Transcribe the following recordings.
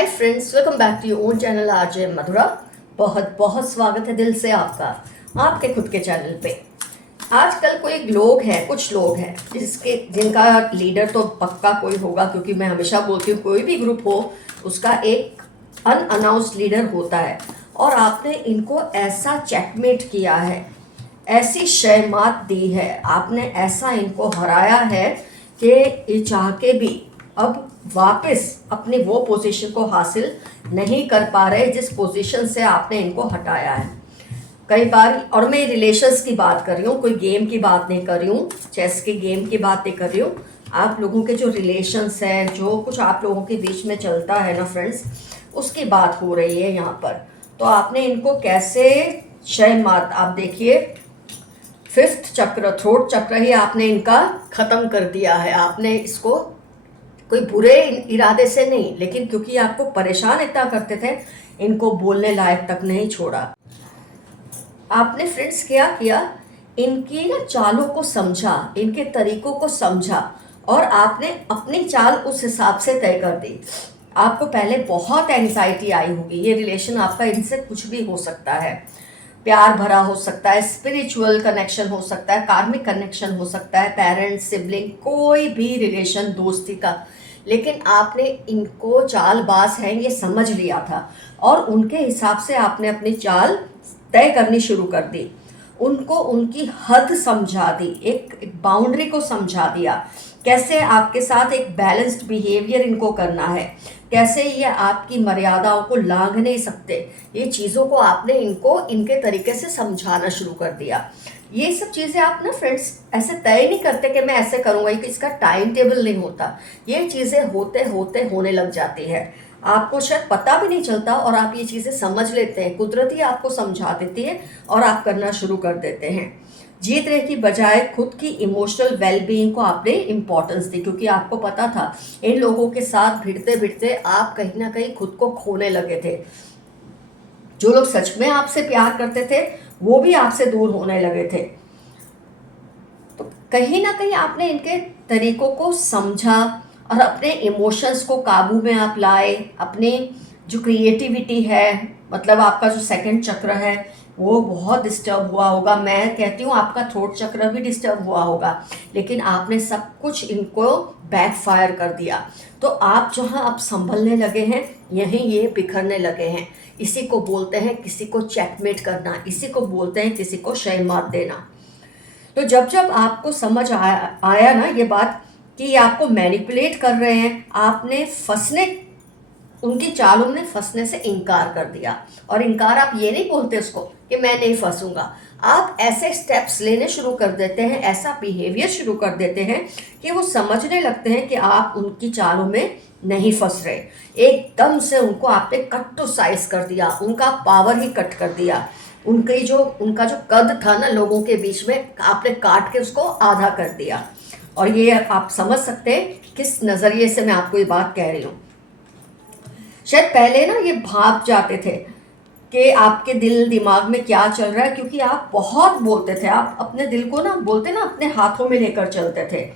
Hi friends, welcome back to your own channel RJ Madhura. बहुत बहुत स्वागत है दिल से आपका आपके खुद के चैनल पे। आजकल कोई लोग हैं, कुछ लोग हैं जिनका लीडर तो पक्का कोई होगा, क्योंकि मैं हमेशा बोलती हूँ कोई भी ग्रुप हो उसका एक अनअनाउंस्ड लीडर होता है। और आपने इनको ऐसा चेकमेट किया है, ऐसी शय मात दी है, आपने ऐसा इनको हराया है कि ये चाह के भी अब वापस अपनी वो पोजीशन को हासिल नहीं कर पा रहे जिस पोजीशन से आपने इनको हटाया है कई बार। और मैं रिलेशंस की बात कर रही हूँ, कोई गेम की बात नहीं कर रही हूँ, चेस के गेम की बात नहीं कर रही हूँ। आप लोगों के जो रिलेशंस हैं, जो कुछ आप लोगों के बीच में चलता है ना फ्रेंड्स, उसकी बात हो रही है यहाँ पर। तो आपने इनको कैसे शय मात, आप देखिए फिफ्थ चक्र, थ्रोट चक्र ही आपने इनका खत्म कर दिया है। आपने इसको कोई बुरे इरादे से नहीं, लेकिन क्योंकि आपको परेशान इतना करते थे, इनको बोलने लायक तक नहीं छोड़ा। आपने फ्रेंड्स क्या किया, इनकी ना चालों को समझा, इनके तरीकों को समझा और आपने अपनी चाल उस हिसाब से तय कर दी। आपको पहले बहुत एंजाइटी आई होगी, ये रिलेशन आपका इनसे कुछ भी हो सकता है, प्यार भरा हो सकता है, स्पिरिचुअल कनेक्शन हो सकता है, कार्मिक कनेक्शन हो सकता है, पेरेंट्स, सिबलिंग, कोई भी रिलेशन दोस्ती का। लेकिन आपने इनको चालबाज हैं ये समझ लिया था और उनके हिसाब से आपने अपनी चाल तय करनी शुरू कर दी। उनको उनकी हद समझा दी, एक बाउंड्री को समझा दिया, कैसे आपके साथ एक बैलेंस्ड बिहेवियर इनको करना है, कैसे ये आपकी मर्यादाओं को लांघ नहीं सकते। ये चीज़ों को आपने इनको इनके तरीके से समझाना शुरू कर दिया। ये सब चीज़ें आप ना फ्रेंड्स ऐसे तय नहीं करते कि मैं ऐसे करूँगा, कि इसका टाइम टेबल नहीं होता। ये चीज़ें होते होते होने लग जाती है, आपको शायद पता भी नहीं चलता और आप ये चीज़ें समझ लेते हैं, कुदरती आपको समझा देती है और आप करना शुरू कर देते हैं। जीतने की बजाय खुद की इमोशनल वेलबीइंग को आपने इम्पोर्टेंस दी, क्योंकि आपको पता था इन लोगों के साथ भिड़ते भिड़ते आप कहीं ना कहीं खुद को खोने लगे थे। जो लोग सच में आपसे प्यार करते थे वो भी आपसे दूर होने लगे थे। तो कहीं ना कहीं आपने इनके तरीकों को समझा और अपने इमोशंस को काबू में आप लाए। अपनी जो क्रिएटिविटी है, मतलब आपका जो सेकंड चक्र है वो बहुत डिस्टर्ब हुआ होगा, मैं कहती हूँ आपका थ्रोट चक्र भी डिस्टर्ब हुआ होगा, लेकिन आपने सब कुछ इनको बैकफायर कर दिया। तो आप जहाँ अब संभलने लगे हैं, यहीं ये बिखरने लगे हैं। इसी को बोलते हैं किसी को चेकमेट करना, इसी को बोलते हैं किसी को शय मात देना। तो जब जब आपको समझ आया ना ये बात कि ये आपको मैनिपुलेट कर रहे हैं, आपने फंसने, उनकी चालों में फंसने से इनकार कर दिया। और इनकार आप ये नहीं बोलते उसको कि मैं नहीं फंसूंगा, आप ऐसे स्टेप्स लेने शुरू कर देते हैं, ऐसा बिहेवियर शुरू कर देते हैं कि वो समझने लगते हैं कि आप उनकी चालों में नहीं फंस रहे। एकदम से उनको आपने कट टू साइज कर दिया, उनका पावर ही कट कर दिया। उनका जो कद था ना लोगों के बीच में, आपने काट के उसको आधा कर दिया। और ये आप समझ सकते हैं किस नज़रिए से मैं आपको ये बात कह रही हूँ। शायद पहले ना ये भाप जाते थे कि आपके दिल दिमाग में क्या चल रहा है, क्योंकि आप बहुत बोलते थे, आप अपने दिल को ना बोलते ना अपने हाथों में लेकर चलते थे,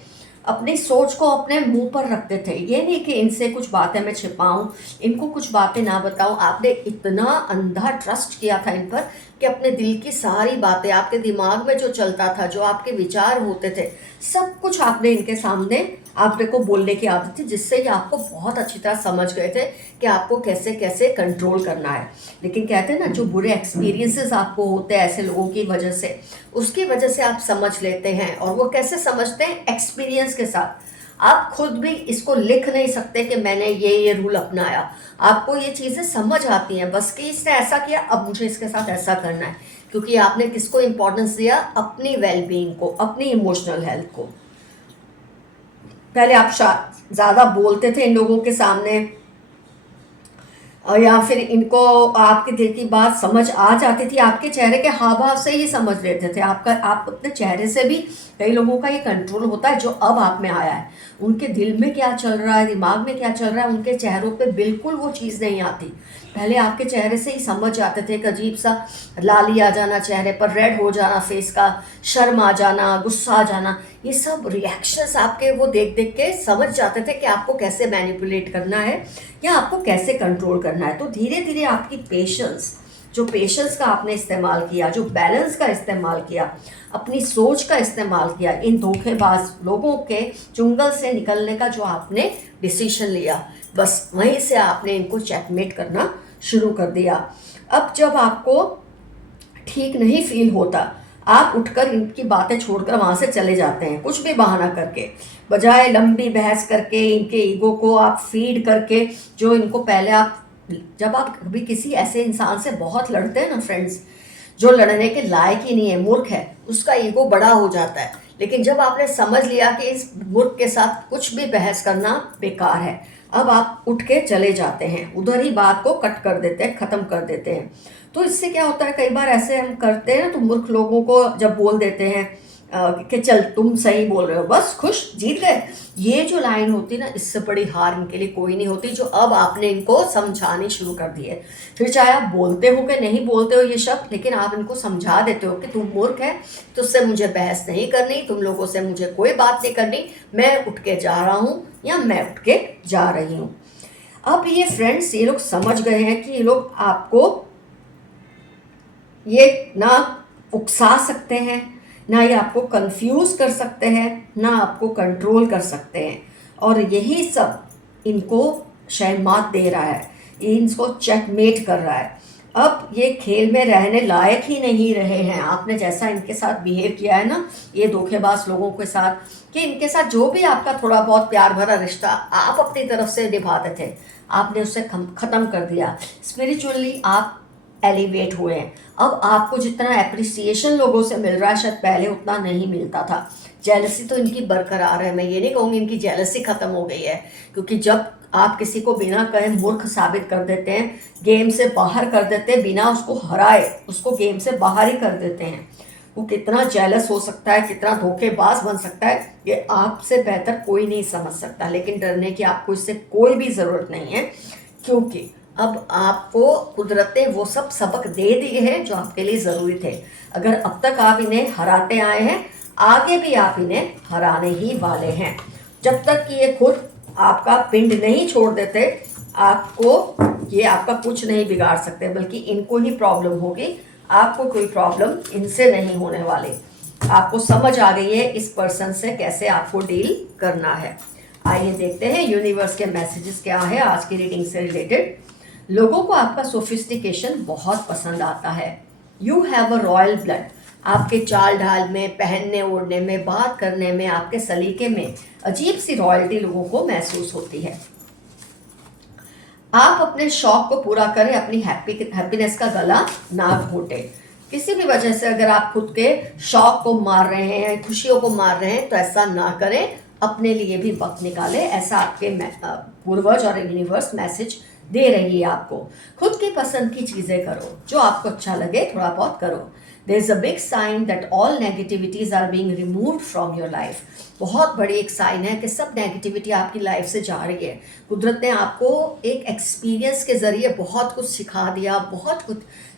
अपनी सोच को अपने मुंह पर रखते थे। ये नहीं कि इनसे कुछ बातें मैं छिपाऊं, इनको कुछ बातें ना बताऊं। आपने इतना अंधा ट्रस्ट किया था इन पर कि अपने दिल की सारी बातें, आपके दिमाग में जो चलता था, जो आपके विचार होते थे, सब कुछ आपने इनके सामने आपने को बोलने की आदत थी, जिससे ये आपको बहुत अच्छी तरह समझ गए थे कि आपको कैसे कैसे कंट्रोल करना है। लेकिन कहते हैं ना, जो बुरे एक्सपीरियंसेस आपको होते हैं ऐसे लोगों की वजह से, उसकी वजह से आप समझ लेते हैं। और वो कैसे समझते हैं? एक्सपीरियंस के साथ। आप खुद भी इसको लिख नहीं सकते कि मैंने ये रूल अपनाया, आपको ये चीज़ें समझ आती हैं बस कि इसने ऐसा किया, अब मुझे इसके साथ ऐसा करना है। क्योंकि आपने किसको इंपॉर्टेंस दिया? अपनी वेलबींग को, अपनी इमोशनल हेल्थ को। पहले आप ज़्यादा बोलते थे इन लोगों के सामने, और या फिर इनको आपके दिल की बात समझ आ जाती थी, आपके चेहरे के हाव भाव से ही समझ लेते थे। आप अपने चेहरे से भी, कई लोगों का ये कंट्रोल होता है जो अब आप में आया है, उनके दिल में क्या चल रहा है, दिमाग में क्या चल रहा है, उनके चेहरों पे बिल्कुल वो चीज़ नहीं आती। पहले आपके चेहरे से ही समझ जाते थे, एक अजीब सा लाली आ जाना चेहरे पर, रेड हो जाना फेस का, शर्म आ जाना, गुस्सा आ जाना, ये सब रिएक्शंस आपके वो देख देख के समझ जाते थे कि आपको कैसे मैनिपुलेट करना है या आपको कैसे कंट्रोल करना है। तो धीरे धीरे आपकी पेशेंस, जो पेशेंस का आपने इस्तेमाल किया, जो बैलेंस का इस्तेमाल किया, अपनी सोच का इस्तेमाल किया, इन धोखेबाज लोगों के चुंगल से निकलने का जो आपने डिसीजन लिया, बस वहीं से आपने इनको चेकमेट करना शुरू कर दिया। अब जब आपको ठीक नहीं फील होता, आप उठकर इनकी बातें छोड़कर वहाँ से चले जाते हैं, कुछ भी बहाना करके, बजाय लंबी बहस करके इनके ईगो को आप फीड करके, जो इनको पहले आप, जब आप कभी किसी ऐसे इंसान से बहुत लड़ते हैं ना फ्रेंड्स, जो लड़ने के लायक ही नहीं है, मूर्ख है, उसका ईगो बड़ा हो जाता है। लेकिन जब आपने समझ लिया कि इस मूर्ख के साथ कुछ भी बहस करना बेकार है, अब आप उठ के चले जाते हैं, उधर ही बात को कट कर देते हैं, ख़त्म कर देते हैं। तो इससे क्या होता है, कई बार ऐसे हम करते हैं ना, तो मूर्ख लोगों को जब बोल देते हैं कि चल तुम सही बोल रहे हो, बस खुश, जीत गए, ये जो लाइन होती ना, इससे बड़ी हार इनके लिए कोई नहीं होती, जो अब आपने इनको समझानी शुरू कर दी है। फिर चाहे आप बोलते हो कि नहीं बोलते हो ये शब्द, लेकिन आप इनको समझा देते हो कि तुम मूर्ख है, तुझसे मुझे बहस नहीं करनी, तुम लोगों से मुझे कोई बात नहीं करनी, मैं उठ के जा रहा हूँ या मैं उठ के जा रही हूँ। अब ये फ्रेंड्स, ये लोग समझ गए हैं कि ये लोग आपको ये ना उकसा सकते हैं, ना ये आपको कंफ्यूज कर सकते हैं, ना आपको कंट्रोल कर सकते हैं, और यही सब इनको शहमात दे रहा है, इनको चेकमेट कर रहा है। अब ये खेल में रहने लायक ही नहीं रहे हैं। आपने जैसा इनके साथ बिहेव किया है ना, ये धोखेबाज लोगों के साथ, कि इनके साथ जो भी आपका थोड़ा बहुत प्यार भरा रिश्ता आप अपनी तरफ से निभाते थे, आपने उसे ख़त्म कर दिया। स्पिरिचुअली आप एलिवेट हुए हैं। अब आपको जितना एप्रिसिएशन लोगों से मिल रहा है, शायद पहले उतना नहीं मिलता था। जेलसी तो इनकी बरकरार है, मैं ये नहीं कहूँगी इनकी जेलसी ख़त्म हो गई है, क्योंकि जब आप किसी को बिना कहे मूर्ख साबित कर देते हैं, गेम से बाहर कर देते हैं, बिना उसको हराए उसको गेम से बाहर ही कर देते हैं, वो कितना जेलस हो सकता है, कितना धोखेबाज बन सकता है, ये आपसे बेहतर कोई नहीं समझ सकता। लेकिन डरने की आपको इससे कोई भी ज़रूरत नहीं है, क्योंकि अब आपको कुदरत ने वो सब सबक दे दिए हैं जो आपके लिए ज़रूरी थे। अगर अब तक आप इन्हें हराते आए हैं, आगे भी आप इन्हें हराने ही वाले हैं। जब तक कि ये खुद आपका पिंड नहीं छोड़ देते, आपको ये आपका कुछ नहीं बिगाड़ सकते, बल्कि इनको ही प्रॉब्लम होगी, आपको कोई प्रॉब्लम इनसे नहीं होने वाली। आपको समझ आ गई है इस पर्सन से कैसे आपको डील करना है। आइए देखते हैं यूनिवर्स के मैसेजेस क्या है आज की रीडिंग से रिलेटेड। लोगों को आपका सोफिस्टिकेशन बहुत पसंद आता है। You have a royal blood. आपके चाल ढाल में, पहनने ओढ़ने में, बात करने में, आपके सलीके में अजीब सी रॉयल्टी लोगों को महसूस होती है। आप अपने शौक को पूरा करें, अपनी हैप्पीनेस का गला ना घोटे। किसी भी वजह से अगर आप खुद के शौक को मार रहे हैं, खुशियों को मार रहे हैं, तो ऐसा ना करें, अपने लिए भी वक्त निकालें। ऐसा आपके पूर्वज और यूनिवर्स मैसेज दे रही है आपको। खुद की पसंद की चीज़ें करो, जो आपको अच्छा लगे थोड़ा बहुत करो। There is a big sign that all negativities are being removed from your life. बहुत बड़ी एक साइन है कि सब नेगेटिविटी आपकी लाइफ से जा रही है। कुदरत ने आपको एक एक्सपीरियंस के ज़रिए बहुत कुछ सिखा दिया, बहुत कुछ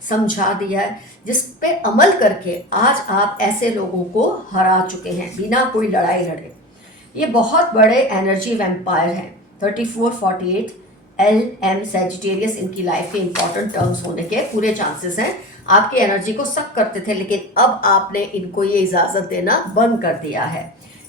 समझा दिया है, जिस पे अमल करके आज आप ऐसे लोगों को हरा चुके हैं बिना कोई लड़ाई लड़े। ये बहुत बड़े एनर्जी वैम्पायर हैं। 34, 48 LM सेजिटेरियस इनकी लाइफ के इंपॉर्टेंट टर्म्स होने के पूरे चांसेस हैं। आपकी एनर्जी को सक करते थे, लेकिन अब आपने इनको ये इजाज़त देना बंद कर दिया है।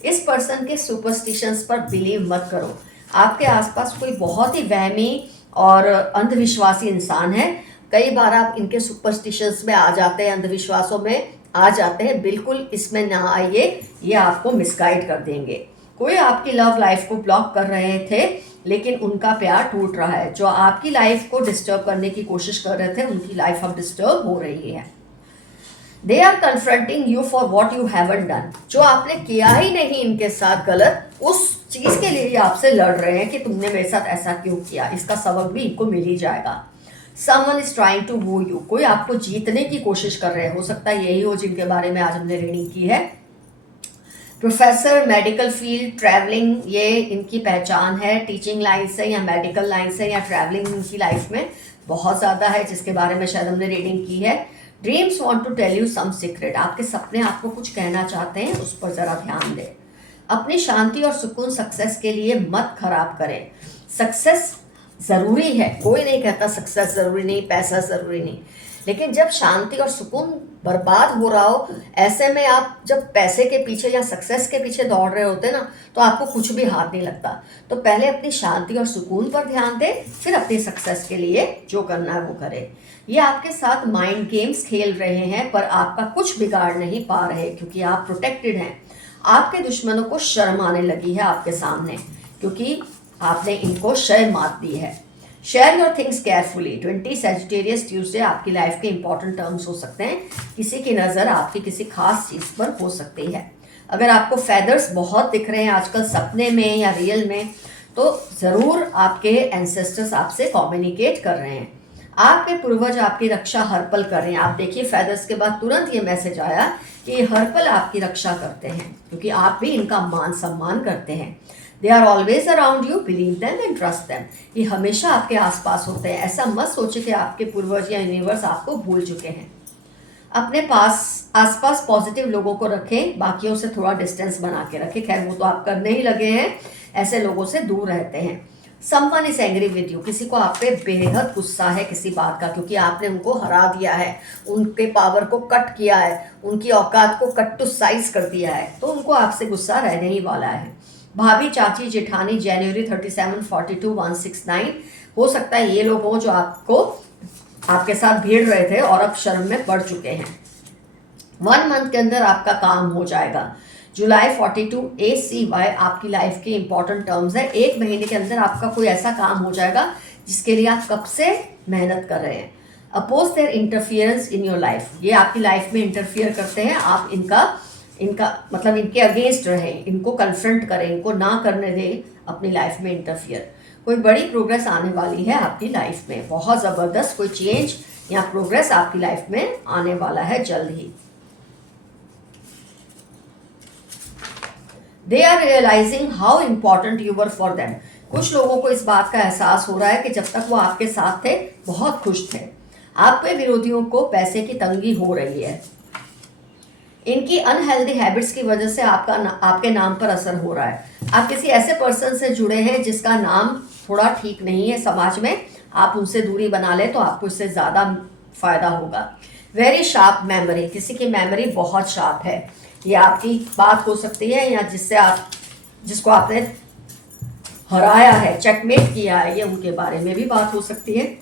इस पर्सन के सुपरस्टिशंस पर बिलीव मत करो। आपके आसपास कोई बहुत ही वहमी और अंधविश्वासी इंसान है। कई बार आप इनके सुपरस्टिशंस में आ जाते हैं, अंधविश्वासों में आ जाते हैं। बिल्कुल इसमें ना आइए, ये आपको मिसगाइड कर देंगे। कोई आपकी लव लाइफ को ब्लॉक कर रहे थे, लेकिन उनका प्यार टूट रहा है। जो आपकी लाइफ को डिस्टर्ब करने की कोशिश कर रहे थे, उनकी लाइफ अब डिस्टर्ब हो रही है। They are confronting you for what you haven't done. जो आपने किया ही नहीं इनके साथ गलत, उस चीज़ के लिए आपसे लड़ रहे हैं कि तुमने मेरे साथ ऐसा क्यों किया। इसका सबक भी इनको मिल ही जाएगा। Someone is trying to woo you. कोई आपको जीतने की कोशिश कर रहे हैं, हो सकता है यही हो जिनके बारे में आज हमने रीडिंग की है। प्रोफेसर, मेडिकल फील्ड, ट्रैवलिंग, ये इनकी पहचान है। टीचिंग लाइन से या मेडिकल लाइन से या ट्रैवलिंग इनकी लाइफ में बहुत ज़्यादा है, जिसके बारे में शायद हमने रीडिंग की है। Dreams want to tell you some secret, आपके सपने आपको कुछ कहना चाहते हैं, उस पर ज़रा ध्यान दें। अपनी शांति और सुकून सक्सेस के लिए मत खराब करें। सक्सेस ज़रूरी है, कोई नहीं कहता सक्सेस ज़रूरी नहीं, पैसा ज़रूरी नहीं, लेकिन जब शांति और सुकून बर्बाद हो रहा हो, ऐसे में आप जब पैसे के पीछे या सक्सेस के पीछे दौड़ रहे होते ना, तो आपको कुछ भी हाथ नहीं लगता। तो पहले अपनी शांति और सुकून पर ध्यान दें, फिर अपनी सक्सेस के लिए जो करना है वो करें। ये आपके साथ माइंड गेम्स खेल रहे हैं, पर आपका कुछ बिगाड़ नहीं पा रहे, क्योंकि आप प्रोटेक्टेड हैं। आपके दुश्मनों को शर्म आने लगी है आपके सामने, क्योंकि आपने इनको शर्म मात दी है। Share your things carefully. 20 Sagittarius Tuesday आपकी लाइफ के इंपॉर्टेंट टर्म्स हो सकते हैं। किसी की नज़र आपकी किसी खास चीज़ पर हो सकती है। अगर आपको फेदर्स बहुत दिख रहे हैं आजकल सपने में या रियल में, तो ज़रूर आपके एंसेस्टर्स आपसे कम्युनिकेट कर रहे हैं। आपके पूर्वज आपकी रक्षा हर पल कर रहे हैं। आप देखिए फेदर्स के बाद तुरंत ये मैसेज आया कि ये हर पल आपकी रक्षा करते हैं, क्योंकि आप भी इनका मान सम्मान करते हैं। They are always around you, believe them and trust them. ये हमेशा आपके आसपास होते हैं। ऐसा मत सोचे कि आपके पूर्वज या यूनिवर्स आपको भूल चुके हैं। अपने पास आसपास पॉजिटिव लोगों को रखें, बाकियों से थोड़ा डिस्टेंस बना के रखें। खैर वो तो आप करने ही लगे हैं, ऐसे लोगों से दूर रहते हैं। Someone is angry with you, किसी को आप पे बेहद गुस्सा है किसी बात का, क्योंकि आपने उनको हरा दिया है, उनके पावर को कट किया है, उनकी औकात को कट टू साइज कर दिया है, तो उनको आपसे गुस्सा रहने ही वाला है। भाभी, चाची, जेठानी, जनवरी 37, 42, 169, हो सकता है ये लोग हों जो आपके साथ भिड़ रहे थे और अब शर्म में पड़ चुके हैं। 1 मंथ के अंदर आपका काम हो जाएगा। जुलाई 42 ACY आपकी लाइफ के इंपॉर्टेंट टर्म्स है। 1 महीने के अंदर आपका कोई ऐसा काम हो जाएगा जिसके लिए आप कब से मेहनत कर रहे हैं। Oppose their interference in your life, ये आपकी लाइफ में इंटरफियर करते हैं, आप इनका मतलब इनके अगेंस्ट रहें, इनको कन्फ्रंट करें, इनको ना करने दें अपनी लाइफ में इंटरफियर। कोई बड़ी प्रोग्रेस आने वाली है आपकी लाइफ में, बहुत ज़बरदस्त कोई चेंज या प्रोग्रेस आपकी लाइफ में आने वाला है जल्द ही। They are realising how important you were for them, कुछ लोगों को इस बात का एहसास हो रहा है कि जब तक वो आपके साथ थे बहुत खुश थे। आप पे विरोधियों को पैसे की तंगी हो रही है। इनकी अनहेल्दी हैबिट्स की वजह से आपके नाम पर असर हो रहा है। आप किसी ऐसे पर्सन से जुड़े हैं जिसका नाम थोड़ा ठीक नहीं है समाज में, आप उनसे दूरी बना लें तो आपको इससे ज़्यादा फ़ायदा होगा। वेरी शार्प मेमोरी, किसी की मेमोरी बहुत शार्प है। ये आपकी बात हो सकती है या जिसको आपने हराया है, चेकमेट किया है, ये उनके बारे में भी बात हो सकती है।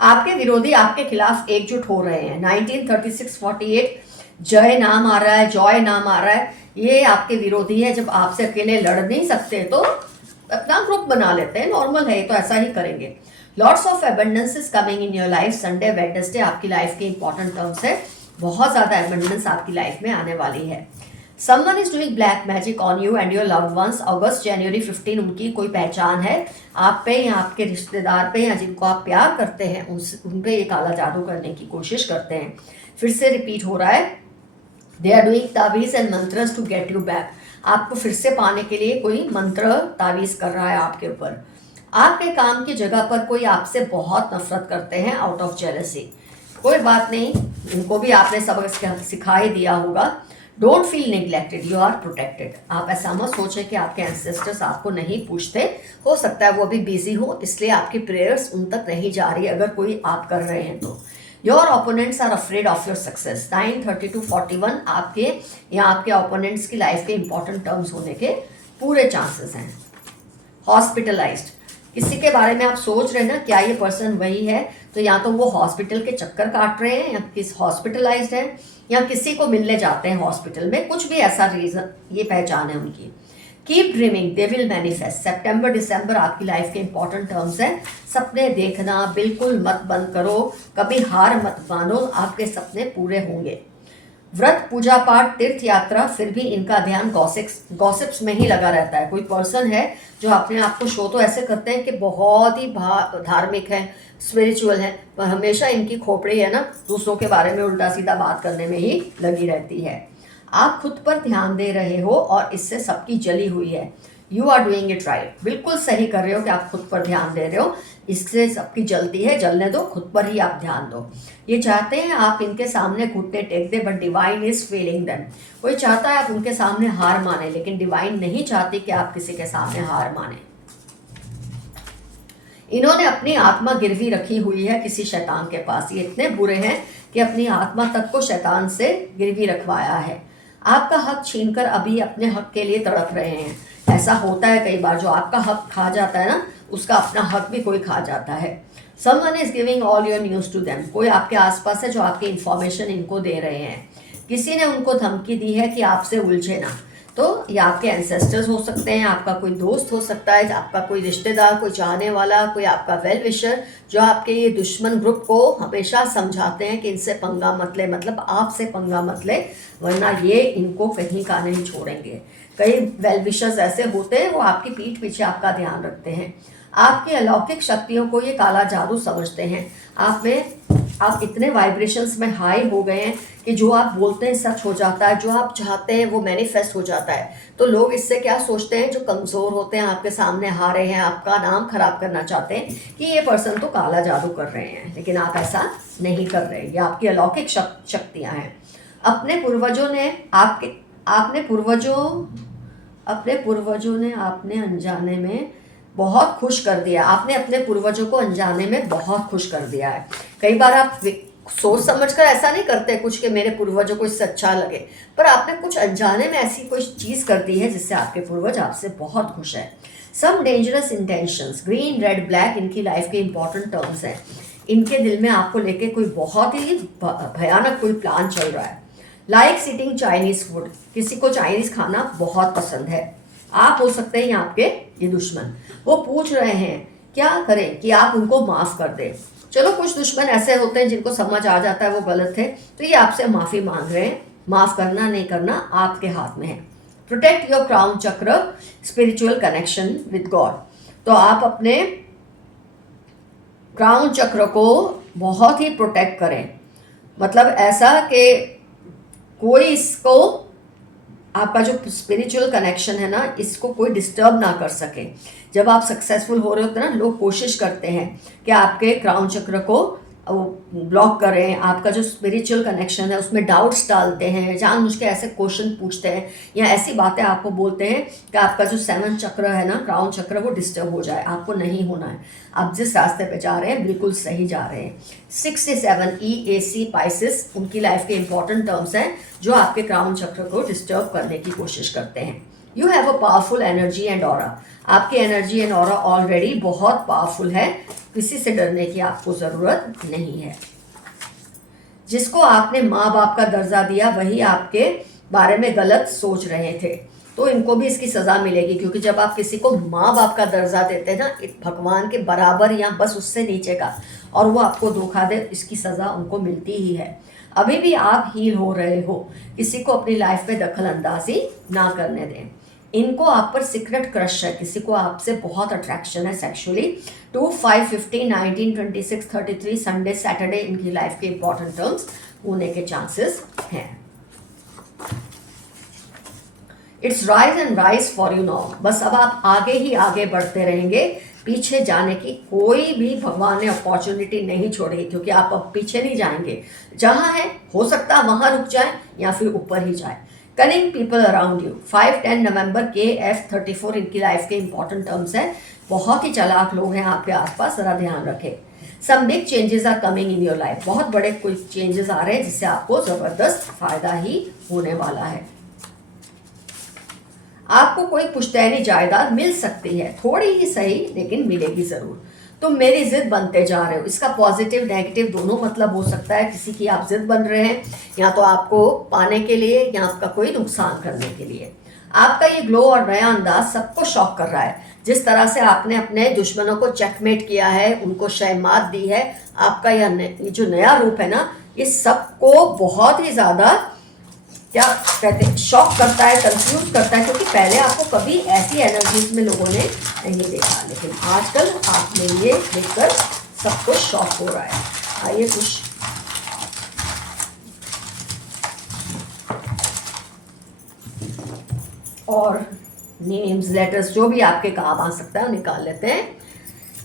आपके विरोधी आपके खिलाफ एकजुट हो रहे हैं। 1936-48 जय नाम आ रहा है, जॉय नाम आ रहा है, ये आपके विरोधी है। जब आपसे अकेले लड़ नहीं सकते तो अपना ग्रुप बना लेते हैं, नॉर्मल है, तो ऐसा ही करेंगे। Lots of abundance is coming in your life. Sunday Wednesday आपकी लाइफ के इंपॉर्टेंट टर्म्स है, बहुत ज़्यादा एबंडेंस आपकी लाइफ में आने वाली है। Someone is doing black magic on you and your loved ones. अगस्त जनवरी 15 उनकी कोई पहचान है आप पे या आपके रिश्तेदार पे या जिनको आप प्यार करते हैं उन पे ये काला जादू करने की कोशिश करते हैं। फिर से रिपीट हो रहा है। दे आर डूइंग तावीज़ and mantras to get you back, आपको फिर से पाने के लिए कोई मंत्र तावीज़ कर रहा है आपके ऊपर। आपके काम की जगह पर कोई आपसे बहुत नफरत करते हैं आउट ऑफ जेलसी। कोई बात नहीं, उनको भी आपने सबक सिखा ही दिया होगा। Don't feel neglected, you are protected. आप ऐसा मत सोचें कि आपके एंसेस्टर्स आपको नहीं पूछते, हो सकता है वो अभी बिजी हो, इसलिए आपकी प्रेयर्स उन तक नहीं जा रही अगर कोई आप कर रहे हैं तो। Your opponents are afraid of your success. 9/30-41 आपके या आपके ओपोनेंट्स की लाइफ के इंपॉर्टेंट टर्म्स होने के पूरे चांसेस हैं। हॉस्पिटलाइज्ड, किसी के बारे में आप सोच रहे हैं ना क्या ये पर्सन वही है, तो या तो वो हॉस्पिटल के चक्कर काट रहे हैं या किस हॉस्पिटलाइज्ड है या किसी को मिलने जाते हैं हॉस्पिटल में, कुछ भी ऐसा रीज़न, ये पहचान है उनकी। Keep dreaming, they will manifest. सितंबर दिसंबर आपकी लाइफ के इंपॉर्टेंट टर्म्स हैं। सपने देखना बिल्कुल मत बंद करो, कभी हार मत मानो, आपके सपने पूरे होंगे। व्रत, पूजा पाठ, तीर्थ यात्रा, फिर भी इनका ध्यान गॉसिप्स में ही लगा रहता है। कोई पर्सन है जो अपने आप को शो तो ऐसे करते हैं कि बहुत ही धार्मिक है, स्पिरिचुअल है, पर हमेशा इनकी खोपड़ी है ना दूसरों के बारे में उल्टा सीधा बात करने में ही लगी रहती है। आप खुद पर ध्यान दे रहे हो और इससे सबकी जली हुई है। You are doing it right, बिल्कुल सही कर रहे हो कि आप खुद पर ध्यान दे रहे हो, इससे सबकी जलती है, जलने दो, खुद पर ही आप ध्यान दो। ये चाहते हैं आप इनके सामने घुटने टेक दे, but divine is feeling them. कोई चाहता है आप उनके सामने हार माने, लेकिन डिवाइन नहीं चाहती कि आप किसी के सामने हार माने। इन्होंने अपनी आत्मा गिरवी रखी हुई है किसी शैतान के पास। ये इतने बुरे हैं कि अपनी आत्मा तक को शैतान से गिरवी रखवाया है। आपका हक छीनकर अभी अपने हक के लिए तड़प रहे हैं। ऐसा होता है कई बार, जो आपका हक खा जाता है ना, उसका अपना हक भी कोई खा जाता है। Someone is giving all your news to them. कोई आपके आसपास है जो आपकी इन्फॉर्मेशन इनको दे रहे हैं। किसी ने उनको धमकी दी है कि आपसे उलझे ना। तो ये आपके एंसेस्टर्स हो सकते हैं, आपका कोई दोस्त हो सकता है, आपका कोई रिश्तेदार, कोई चाहने वाला, कोई आपका वेल विशर, जो आपके ये दुश्मन ग्रुप को हमेशा समझाते हैं कि इनसे पंगा मत ले, मतलब आपसे पंगा मत ले, वरना ये इनको कहीं का नहीं छोड़ेंगे। कई वेल विशर्स ऐसे होते हैं, वो आपकी पीठ पीछे आपका ध्यान रखते हैं। आपकी अलौकिक शक्तियों को ये काला जादू समझते हैं। आप इतने वाइब्रेशंस में हाई हो गए हैं कि जो आप बोलते हैं सच हो जाता है, जो आप चाहते हैं वो मैनिफेस्ट हो जाता है। तो लोग इससे क्या सोचते हैं, जो कमज़ोर होते हैं, आपके सामने हारे हैं, आपका नाम खराब करना चाहते हैं कि ये पर्सन तो काला जादू कर रहे हैं, लेकिन आप ऐसा नहीं कर रहे। ये आपकी अलौकिक शक्तियाँ हैं। अपने पूर्वजों ने आपने अनजाने में बहुत खुश कर दिया। आपने अपने पूर्वजों को अनजाने में बहुत खुश कर दिया है। कई बार आप सोच समझकर ऐसा नहीं करते कुछ कि मेरे पूर्वजों को इससे अच्छा लगे, पर आपने कुछ अनजाने में ऐसी कोई चीज़ कर दी है जिससे आपके पूर्वज आपसे बहुत खुश है। Some dangerous intentions, green, red, black इनकी लाइफ के इंपॉर्टेंट टर्म्स हैं। इनके दिल में आपको लेके कोई बहुत ही भयानक कोई प्लान चल रहा है। लाइक सिटिंग चाइनीज फूड, किसी को चाइनीज खाना बहुत पसंद है। आप हो सकते हैं आपके ये दुश्मन। वो पूछ रहे हैं क्या करें कि आप उनको माफ़ कर दें। चलो, कुछ दुश्मन ऐसे होते हैं जिनको समझ आ जाता है वो गलत है, तो ये आपसे माफ़ी मांग रहे हैं। माफ़ करना नहीं करना आपके हाथ में है। प्रोटेक्ट योर क्राउन चक्र, स्पिरिचुअल कनेक्शन विद गॉड। तो आप अपने क्राउन चक्र को बहुत ही प्रोटेक्ट करें, मतलब ऐसा कि कोई इसको, आपका जो स्पिरिचुअल कनेक्शन है ना, इसको कोई डिस्टर्ब ना कर सके। जब आप सक्सेसफुल हो रहे होते हैं ना, लोग कोशिश करते हैं कि आपके क्राउन चक्र को ब्लॉक करें। आपका जो स्पिरिचुअल कनेक्शन है उसमें डाउट्स डालते हैं, जानबूझ के ऐसे क्वेश्चन पूछते हैं या ऐसी बातें आपको बोलते हैं कि आपका जो 7 चक्र है ना, क्राउन चक्र, वो डिस्टर्ब हो जाए। आपको नहीं होना है। आप जिस रास्ते पे जा रहे हैं बिल्कुल सही जा रहे हैं। 67 EAC पाइसिस, उनकी लाइफ के इंपॉर्टेंट टर्म्स हैं जो आपके क्राउन चक्र को डिस्टर्ब करने की कोशिश करते हैं। You have a powerful energy and aura. आपकी एनर्जी एंड ऑरा ऑलरेडी बहुत पावरफुल है, किसी से डरने की आपको ज़रूरत नहीं है। जिसको आपने माँ बाप का दर्जा दिया वही आपके बारे में गलत सोच रहे थे, तो इनको भी इसकी सज़ा मिलेगी। क्योंकि जब आप किसी को माँ बाप का दर्जा देते हैं ना, भगवान के बराबर या बस उससे नीचे का, और वो आपको धोखा दे, इसकी सज़ा उनको मिलती ही है। अभी भी आप हील हो रहे हो, किसी को अपनी लाइफ में दखल अंदाजी ना करने दें। इनको आप पर सीक्रेट क्रश है, किसी को आपसे बहुत अट्रैक्शन है सेक्सुअली। 2, 5, 15, 19, 26, 33 संडे सैटरडे इनकी लाइफ के इंपॉर्टेंट टर्म्स होने के चांसेस हैं। It's rise and rise for you now. बस अब आप आगे ही आगे बढ़ते रहेंगे, पीछे जाने की कोई भी भगवान ने अपॉर्चुनिटी नहीं छोड़ी, क्योंकि आप अब पीछे नहीं जाएंगे। जहाँ है हो सकता है वहाँ रुक जाए या फिर ऊपर ही जाए। Cunning people around you, 5-10 November KF34 इनकी लाइफ के इंपॉर्टेंट टर्म्स हैं। बहुत ही चालाक लोग हैं आपके आसपास, ज़रा ध्यान रखें। Some big changes are coming in your life, बहुत बड़े कोई चेंजेस आ रहे हैं जिससे आपको ज़बरदस्त फायदा ही होने वाला है। आपको कोई पुश्तैनी जायदाद मिल सकती है, थोड़ी ही सही लेकिन मिलेगी ज़रूर। तुम मेरी जिद बनते जा रहे हो, इसका पॉजिटिव नेगेटिव दोनों मतलब हो सकता है। किसी की आप जिद बन रहे हैं, या तो आपको पाने के लिए या आपका कोई नुकसान करने के लिए। आपका ये ग्लो और नया अंदाज सबको शॉक कर रहा है। जिस तरह से आपने अपने दुश्मनों को चेकमेट किया है, उनको शहमात दी है, आपका ये जो नया रूप है ना, इस सबको बहुत ही ज़्यादा क्या कहते हैं, शॉक करता है, कंफ्यूज करता है। क्योंकि पहले आपको कभी ऐसी एनर्जीज में लोगों ने नहीं देखा, लेकिन आजकल आपने ये देखकर सबको शॉक हो रहा है। आइए कुछ और नेम्स लेटर्स जो भी आपके काम आ सकता है निकाल लेते हैं।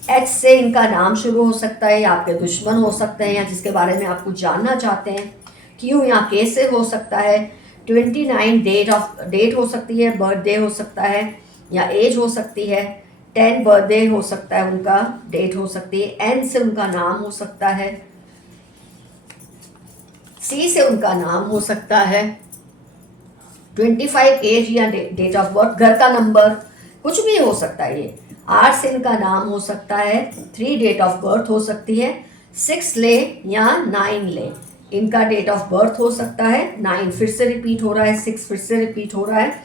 एच से इनका नाम शुरू हो सकता है, या आपके दुश्मन हो सकते हैं, या जिसके बारे में आप कुछ जानना चाहते हैं। क्यू या के से हो सकता है। 29 डेट हो सकती है, बर्थडे हो सकता है, या एज हो सकती है। 10 बर्थडे हो सकता है उनका, डेट हो सकती है। एन से उनका नाम हो सकता है। सी से उनका नाम हो सकता है। 25 एज या डेट ऑफ बर्थ, घर का नंबर, कुछ भी हो सकता है ये। आर से इनका नाम हो सकता है। 3 डेट ऑफ बर्थ हो सकती है। 6 ले या 9 ले, इनका डेट ऑफ बर्थ हो सकता है। 9 फिर से रिपीट हो रहा है, 6 फिर से रिपीट हो रहा है।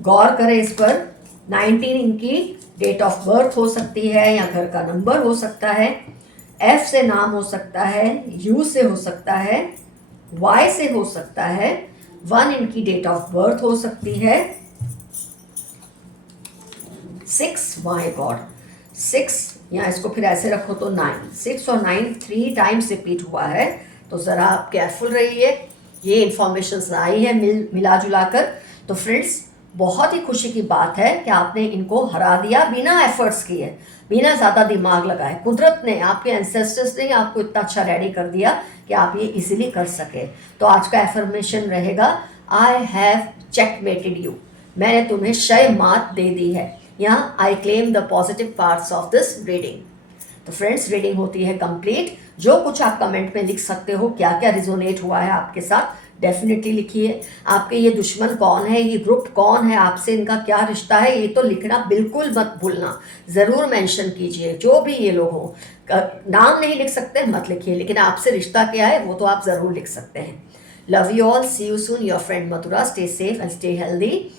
गौर करें इस पर। 19 इनकी डेट ऑफ बर्थ हो सकती है, या घर का नंबर हो सकता है। एफ से नाम हो सकता है। यू से हो सकता है। वाई से हो सकता है। 1 इनकी डेट ऑफ बर्थ हो सकती है। 6, माय गॉड, 6, या इसको फिर ऐसे रखो तो 9, 6 और 9 3 टाइम्स रिपीट हुआ है, तो ज़रा आप केयरफुल रहिए। ये इंफॉर्मेशन आई है मिला जुला कर। तो फ्रेंड्स, बहुत ही खुशी की बात है कि आपने इनको हरा दिया बिना एफर्ट्स किए, बिना ज़्यादा दिमाग लगाए। कुदरत ने, आपके एंसेस्टर्स ने आपको इतना अच्छा रेडी कर दिया कि आप ये इजीली कर सके। तो आज का एफर्मेशन रहेगा, आई हैव चेकमेटेड यू, मैंने तुम्हें शय मात दे दी है, या I claim the positive parts of this reading. तो फ्रेंड्स, रीडिंग होती है कंप्लीट। जो कुछ आप कमेंट में लिख सकते हो, क्या क्या रिजोनेट हुआ है आपके साथ, डेफिनेटली लिखिए। आपके ये दुश्मन कौन है, ये ग्रुप कौन है, आपसे इनका क्या रिश्ता है, ये तो लिखना बिल्कुल मत भूलना, ज़रूर मेंशन कीजिए। जो भी ये लोग हो, नाम नहीं लिख सकते मत लिखिए, लेकिन आपसे रिश्ता क्या है वो तो आप ज़रूर लिख सकते हैं। Love you all, see you soon, your friend Mathura. Stay safe and stay healthy.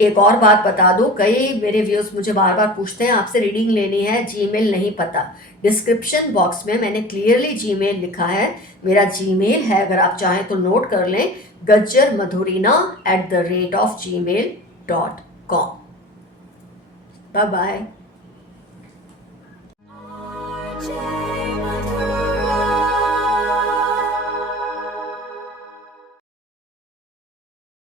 एक और बात बता दूं, कई मेरे व्यूअर्स मुझे बार बार पूछते हैं आपसे रीडिंग लेनी है, जीमेल नहीं पता। डिस्क्रिप्शन बॉक्स में मैंने क्लियरली जीमेल लिखा है, मेरा जीमेल है, अगर आप चाहें तो नोट कर लें, gajjarmadhurina@gmail.com। Bye bye.